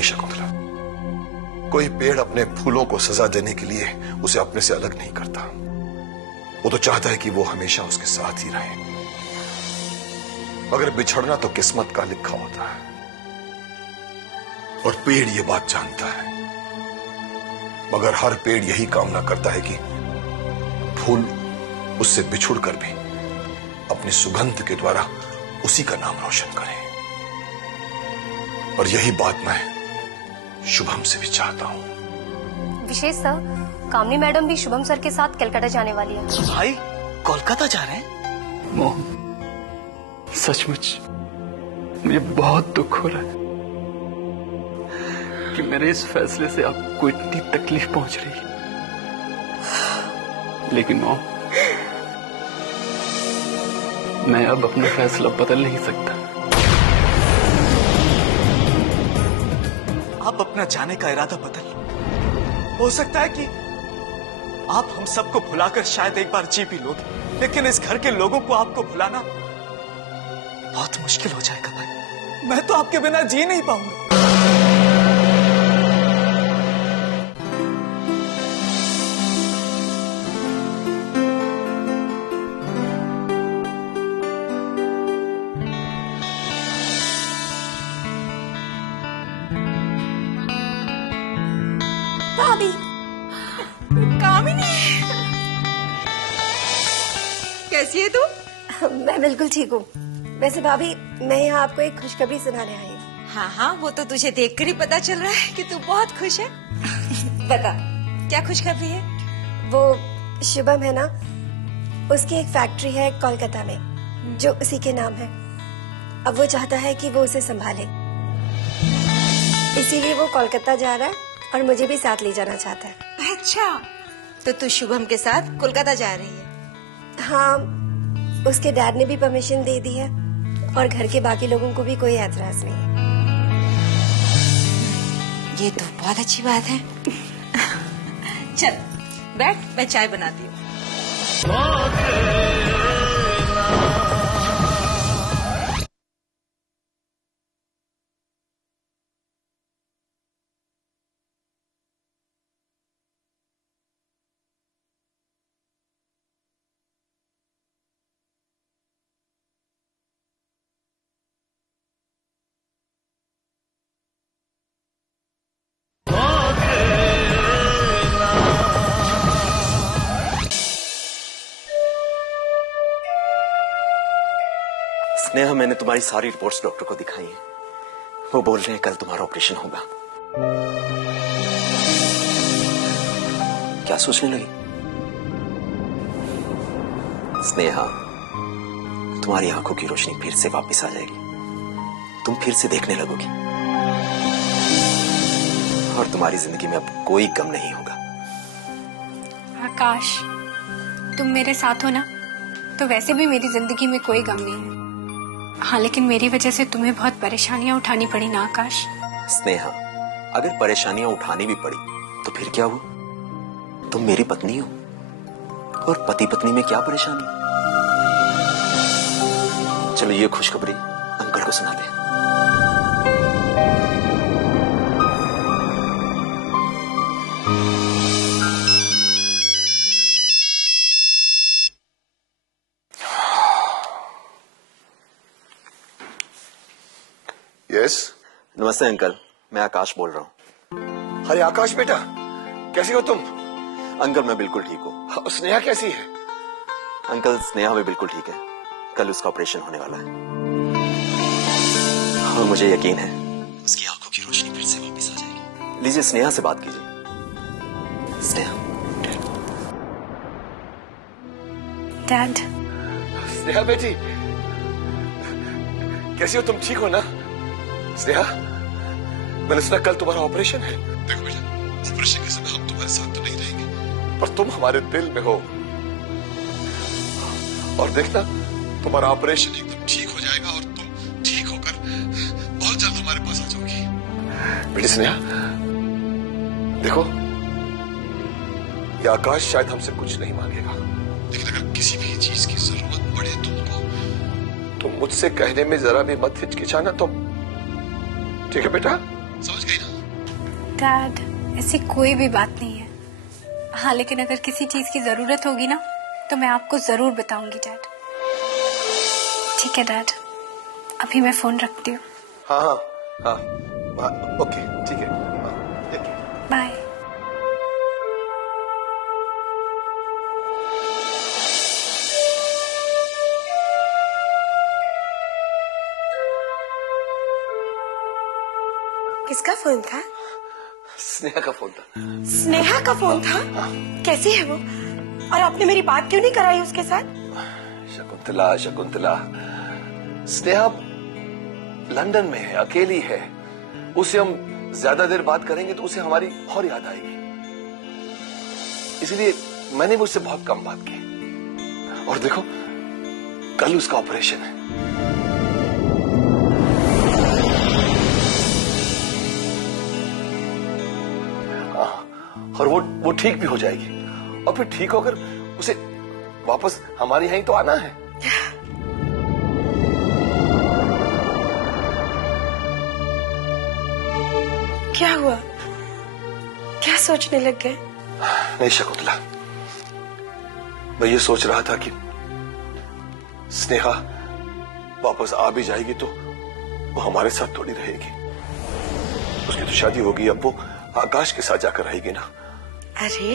नहीं शकुंतला, कोई पेड़ अपने फूलों को सजा देने के लिए उसे अपने से अलग नहीं करता। वो तो चाहता है कि वो हमेशा उसके साथ ही रहे। मगर बिछड़ना तो किस्मत का लिखा होता है, और पेड़ ये बात जानता है। मगर हर पेड़ यही कामना करता है कि फूल उससे बिछुड़कर भी अपनी सुगंध के द्वारा उसी का नाम रोशन करे। और यही बात मैं शुभम से भी चाहता हूं। विशेष सर, कामनी मैडम भी शुभम सर के साथ कलकत्ता जाने वाली है। भाई कोलकाता जा रहे हैं? मोहन, सचमुच मुझे बहुत दुख हो रहा है कि मेरे इस फैसले से आपको इतनी तकलीफ पहुंच रही है। लेकिन मोहन, मैं अब अपना फैसला बदल नहीं सकता। आप अपना जाने का इरादा बदल, हो सकता है कि आप हम सबको भुलाकर शायद एक बार जी भी लोगे, लेकिन इस घर के लोगों को आपको भुलाना बहुत मुश्किल हो जाएगा भाई। मैं तो आपके बिना जी नहीं पाऊंगा। भाभी, कामिनी, कैसी है तू? मैं बिल्कुल ठीक हूँ। वैसे भाभी, मैं यहाँ आपको एक खुशखबरी सुनाने आई हूँ। हाँ हाँ, वो तो तुझे देखकर ही पता चल रहा है कि तू बहुत खुश है। बता, क्या खुशखबरी है? वो शुभम है ना, उसकी एक फैक्ट्री है कोलकाता में जो उसी के नाम है। अब वो चाहता है कि वो उसे संभाले, इसीलिए वो कोलकाता जा रहा है और मुझे भी साथ ले जाना चाहता है। अच्छा, तो तू शुभम के साथ कोलकाता जा रही है? हाँ, उसके डैड ने भी परमिशन दे दी है और घर के बाकी लोगों को भी कोई एतराज नहीं है। ये तो बहुत अच्छी बात है। चल बैठ, मैं चाय बनाती हूँ। स्नेहा, मैंने तुम्हारी सारी रिपोर्ट्स डॉक्टर को दिखाई हैं। वो बोल रहे हैं कल तुम्हारा ऑपरेशन होगा। क्या सोचने लगी? स्नेहा, तुम्हारी आंखों की रोशनी फिर से वापस आ जाएगी। तुम फिर से देखने लगोगी और तुम्हारी जिंदगी में अब कोई गम नहीं होगा। आकाश, तुम मेरे साथ हो ना, तो वैसे भी मेरी जिंदगी में कोई गम नहीं है। हाँ, लेकिन मेरी वजह से तुम्हें बहुत परेशानियां उठानी पड़ी ना आकाश। स्नेहा, अगर परेशानियां उठानी भी पड़ी तो फिर क्या हुआ? तुम मेरी पत्नी हो, और पति पत्नी में क्या परेशानी? चलो ये खुशखबरी अंकल को सुना दे। यस। नमस्ते अंकल, मैं आकाश बोल रहा हूँ। अरे आकाश बेटा, कैसी हो तुम? अंकल मैं बिल्कुल ठीक हूँ। स्नेहा कैसी है? अंकल स्नेहा भी बिल्कुल ठीक है। कल उसका ऑपरेशन होने वाला है और मुझे यकीन है उसकी आंखों की रोशनी फिर से वापस आ जाएगी। लीजिए स्नेहा से बात कीजिए। स्नेहा। डैड। स्नेहा बेटी, कैसी हो तुम? ठीक हो ना? स्नेहा, मैंने सुना कल तुम्हारा ऑपरेशन है। देखो बेटा, ऑपरेशन के समय हम तुम्हारे साथ तो नहीं रहेंगे, पर तुम हमारे दिल में हो। और देखना, तुम्हारा ऑपरेशन एकदम ठीक हो जाएगा और तुम ठीक होकर बहुत जल्द हमारे पास आ जाओगी। बेटी स्नेहा, देखो, ये आकाश शायद हमसे कुछ नहीं मांगेगा, लेकिन अगर किसी भी चीज की जरूरत पड़े तुमको, तो मुझसे कहने में जरा भी मत हिचकिचाना। तुम ठीक है बेटा? समझ गई ना? डैड, ऐसी कोई भी बात नहीं है। हाँ, लेकिन अगर किसी चीज की जरूरत होगी ना तो मैं आपको जरूर बताऊंगी डैड। ठीक है डैड, अभी मैं फोन रखती हूँ। हाँ हाँ हाँ हाँ, ओके ठीक है, हाँ, ठीक है। बाय। किसका फोन था? स्नेहा का फोन था। स्नेहा का फोन था? कैसी है वो? और आपने मेरी बात क्यों नहीं कराई उसके साथ? शकुंतला शकुंतला, स्नेहा लंदन में है, अकेली है। उसे हम ज्यादा देर बात करेंगे तो उसे हमारी और याद आएगी, इसलिए मैंने भी उससे बहुत कम बात की। और देखो, कल उसका ऑपरेशन है। और वो ठीक भी हो जाएगी, और फिर ठीक होकर उसे वापस हमारे यहीं तो आना है। क्या हुआ? क्या सोचने लग गए? नहीं शकुंतला, मैं ये सोच रहा था कि स्नेहा वापस आ भी जाएगी तो वो हमारे साथ थोड़ी रहेगी। उसकी तो शादी होगी, अब वो आकाश के साथ जाकर रहेगी ना। अरे,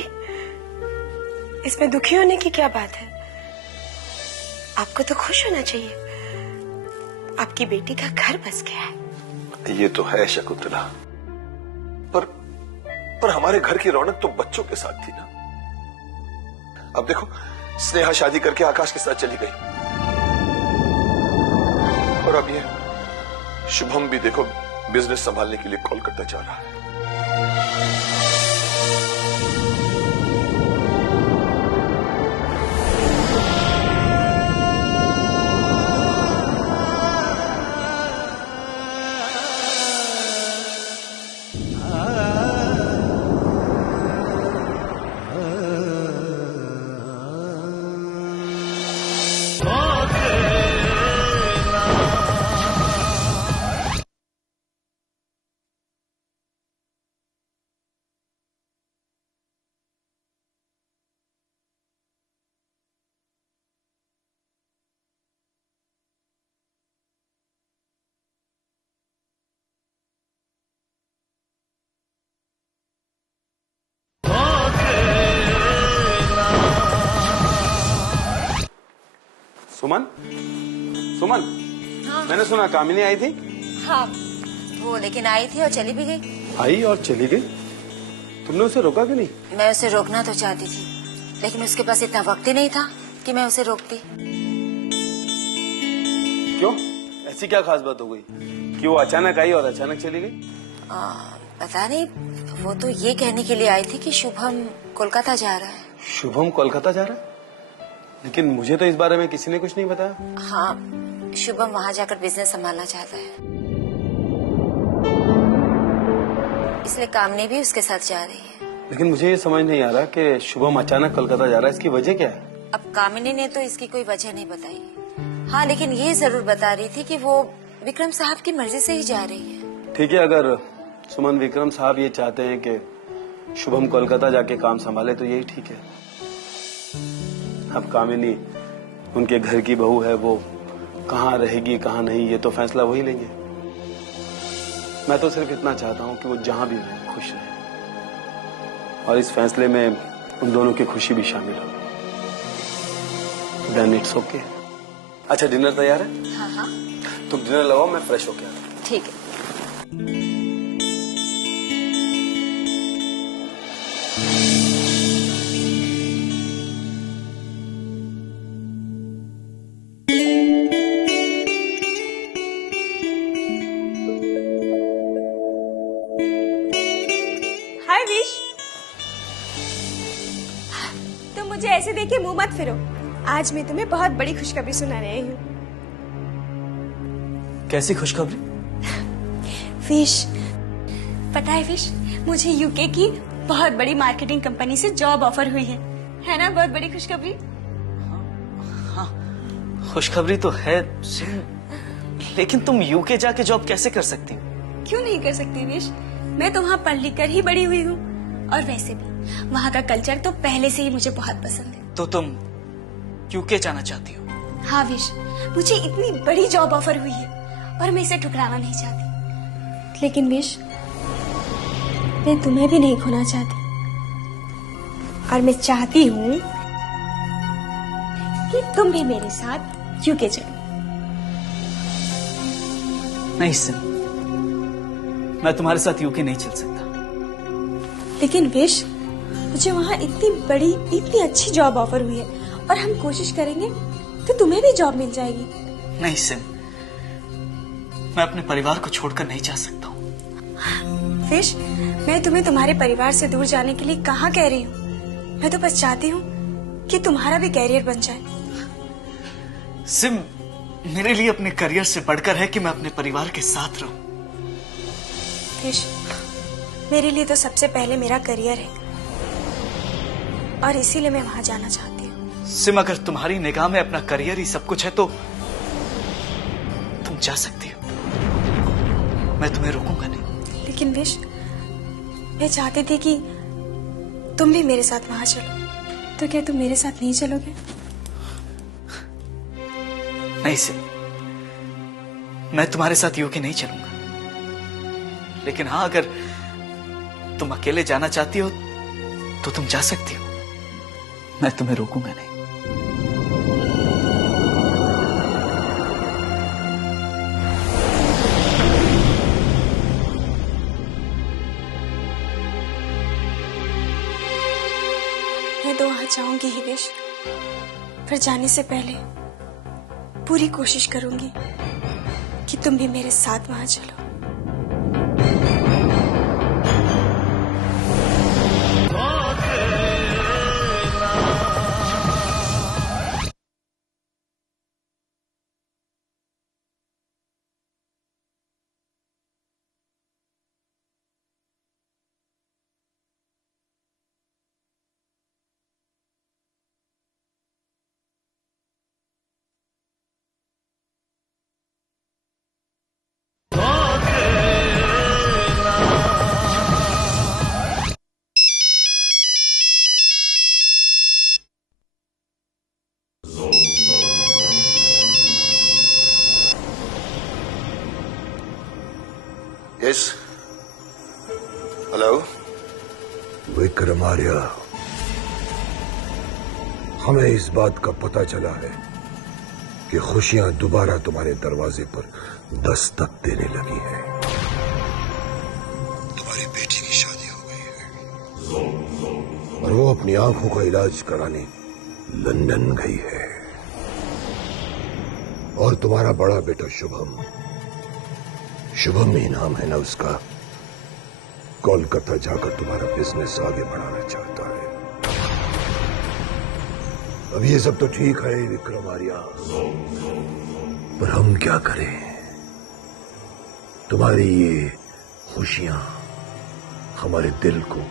इसमें दुखी होने की क्या बात है? आपको तो खुश होना चाहिए, आपकी बेटी का घर बस गया है। ये तो है शकुंतला, पर हमारे घर की रौनक तो बच्चों के साथ थी ना। अब देखो, स्नेहा शादी करके आकाश के साथ चली गई, और अब ये शुभम भी देखो बिजनेस संभालने के लिए कोलकाता जा रहा है। सुमन, सुमन, हाँ? मैंने सुना कामिनी आई थी। हाँ, वो लेकिन आई थी और चली भी गई। आई और चली गई? तुमने उसे रोका क्यों नहीं? मैं उसे रोकना तो चाहती थी, लेकिन उसके पास इतना वक्त ही नहीं था कि मैं उसे रोकती। क्यों? ऐसी क्या खास बात हो गई कि वो अचानक आई और अचानक चली गई? पता नहीं, वो तो ये कहने के लिए आई थी कि शुभम कोलकाता जा रहा है। शुभम कोलकाता जा रहा है? लेकिन मुझे तो इस बारे में किसी ने कुछ नहीं बताया। हाँ, शुभम वहाँ जाकर बिजनेस संभालना चाहता है, इसलिए कामनी भी उसके साथ जा रही है। लेकिन मुझे ये समझ नहीं आ रहा कि शुभम अचानक कोलकाता जा रहा है, इसकी वजह क्या है? अब कामिनी ने तो इसकी कोई वजह नहीं बताई। हाँ, लेकिन ये जरूर बता रही थी कि वो विक्रम साहब की मर्जी से ही जा रही है। ठीक है, अगर सुमन विक्रम साहब ये चाहते हैं कि शुभम कोलकाता जाके काम संभाले तो यही ठीक है। अब कामिनी उनके घर की बहू है, वो कहाँ रहेगी कहाँ नहीं ये तो फैसला वही लेंगे। मैं तो सिर्फ इतना चाहता हूँ कि वो जहां भी रहे खुश रहे, और इस फैसले में उन दोनों की खुशी भी शामिल हो। Then it's okay. अच्छा, डिनर तैयार है? हाँ हाँ, तुम डिनर लगाओ, मैं फ्रेश होके आता हूँ। ठीक है। हाय विश, तुम मुझे ऐसे देखे मुंह मत फिरो। आज मैं तुम्हें बहुत बड़ी खुशखबरी सुनाने आई हूँ। कैसी खुशखबरी? विश, पता है विश, मुझे यूके की बहुत बड़ी मार्केटिंग कंपनी से जॉब ऑफर हुई है ना? बहुत बड़ी खुशखबरी। हाँ, खुशखबरी तो है, लेकिन तुम यूके जाके जॉब कैसे कर सकती हो? क्यों नहीं कर सकती विश? मैं तो वहाँ पढ़ लिख कर ही बड़ी हुई हूँ, और वैसे भी वहाँ का कल्चर तो पहले से ही मुझे बहुत पसंद है। तो तुम यूके जाना चाहती हो? हाँ विश, मुझे इतनी बड़ी जॉब ऑफर हुई है और मैं इसे ठुकराना नहीं चाहती। लेकिन विश, मैं तुम्हें भी नहीं खोना चाहती, और मैं चाहती हूँ कि तुम भी मेरे साथ यूके चलो। नहीं सिम, मैं तुम्हारे साथ यूके नहीं चल सकता। लेकिन विश, मुझे वहाँ इतनी बड़ी, इतनी अच्छी जॉब ऑफर हुई है, और हम कोशिश करेंगे तो तुम्हें भी जॉब मिल जाएगी। नहीं सिम, मैं अपने परिवार को छोड़कर नहीं जा सकता हूँ। विश, मैं तुम्हें तुम्हारे परिवार से दूर जाने के लिए कहाँ कह रही हूँ। मैं तो बस चाहती हूँ कि तुम्हारा भी कैरियर बन जाए। सिम, मेरे लिए अपने करियर से बढ़कर है कि मैं अपने परिवार के साथ रहूं। विश, मेरे लिए तो सबसे पहले मेरा करियर है, और इसीलिए मैं वहां जाना चाहती हूँ। सिम, अगर तुम्हारी निगाह में अपना करियर ही सब कुछ है तो तुम जा सकती हो, मैं तुम्हें रोकूंगा नहीं। लेकिन विश, मैं चाहती थी कि तुम भी मेरे साथ वहां चलो, तो क्या तुम मेरे साथ नहीं चलोगे? नहीं सिम, मैं तुम्हारे साथ यूके नहीं चलूंगा। लेकिन हाँ, अगर तुम अकेले जाना चाहती हो तो तुम जा सकती हो, मैं तुम्हें रोकूंगा नहीं। मैं तो वहां जाऊंगी ही विश, पर जाने से पहले पूरी कोशिश करूंगी कि तुम भी मेरे साथ वहां चलो। Yes, hello. विक्रम आर्या, हमें इस बात का पता चला है कि खुशियां दोबारा तुम्हारे दरवाजे पर दस्तक देने लगी हैं। तुम्हारी बेटी की शादी हो गई है और वो अपनी आंखों का इलाज कराने लंदन गई है। और तुम्हारा बड़ा बेटा शुभम, शुभम ही नाम है ना उसका, कोलकाता जाकर तुम्हारा बिजनेस आगे बढ़ाना चाहता है। अब ये सब तो ठीक है विक्रम आर्या, पर हम क्या करें? तुम्हारी ये खुशियां हमारे दिल को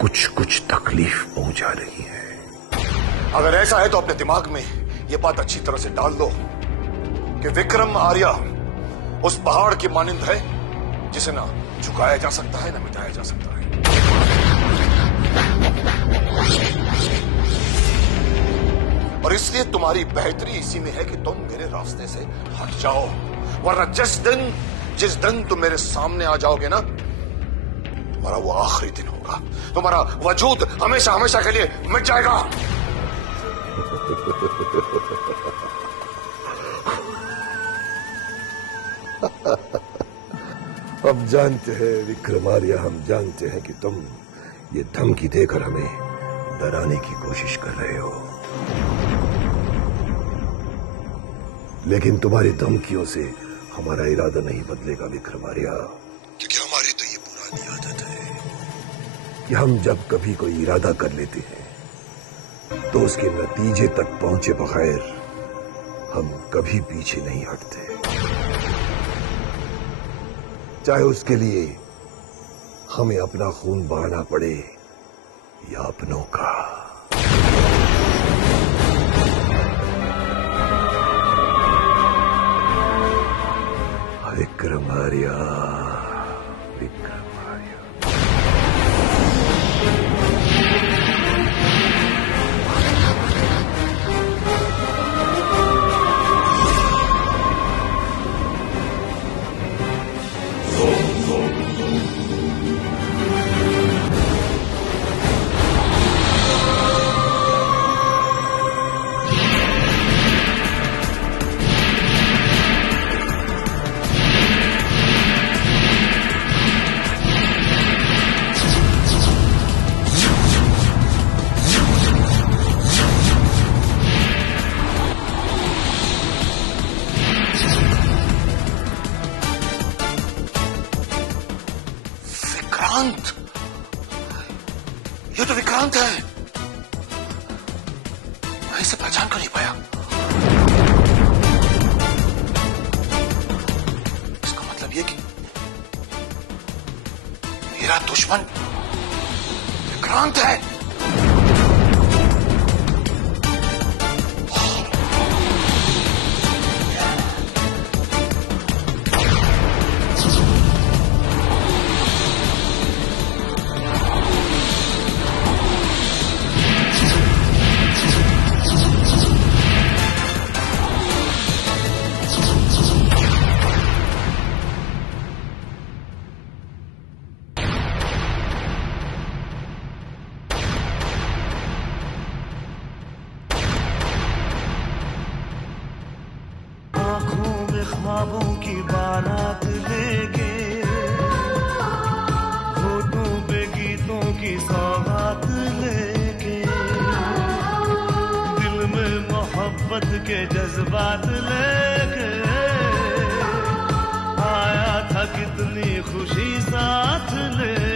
कुछ कुछ तकलीफ पहुंचा रही है। अगर ऐसा है तो अपने दिमाग में ये बात अच्छी तरह से डाल दो कि विक्रम आर्या उस पहाड़ की मानिंद है जिसे ना झुकाया जा सकता है ना मिटाया जा सकता है। और इसलिए तुम्हारी बेहतरी इसी में है कि तुम मेरे रास्ते से हट जाओ, वरना जिस दिन तुम मेरे सामने आ जाओगे ना, तुम्हारा वो आखिरी दिन होगा। तुम्हारा वजूद हमेशा हमेशा के लिए मिट जाएगा। हम जानते हैं विक्रम आर्या, हम जानते हैं कि तुम ये धमकी देकर हमें डराने की कोशिश कर रहे हो, लेकिन तुम्हारी धमकियों से हमारा इरादा नहीं बदलेगा विक्रम आर्या, क्योंकि हमारी तो ये पुरानी आदत है कि हम जब कभी कोई इरादा कर लेते हैं तो उसके नतीजे तक पहुंचे बगैर हम कभी पीछे नहीं हटते, चाहे उसके लिए हमें अपना खून बहाना पड़े या अपनों का। विक्रम आर्या, विक्रम विक्रांत, ये तो विक्रांत है। मैं इसे पहचान कर नहीं पाया। इसका मतलब ये कि मेरा दुश्मन विक्रांत है। ख्वाबों की बारात लेके, होठों पे गीतों की सौगात लेके, दिल में मोहब्बत के जज्बात लेके आया था कितनी खुशी साथ ले।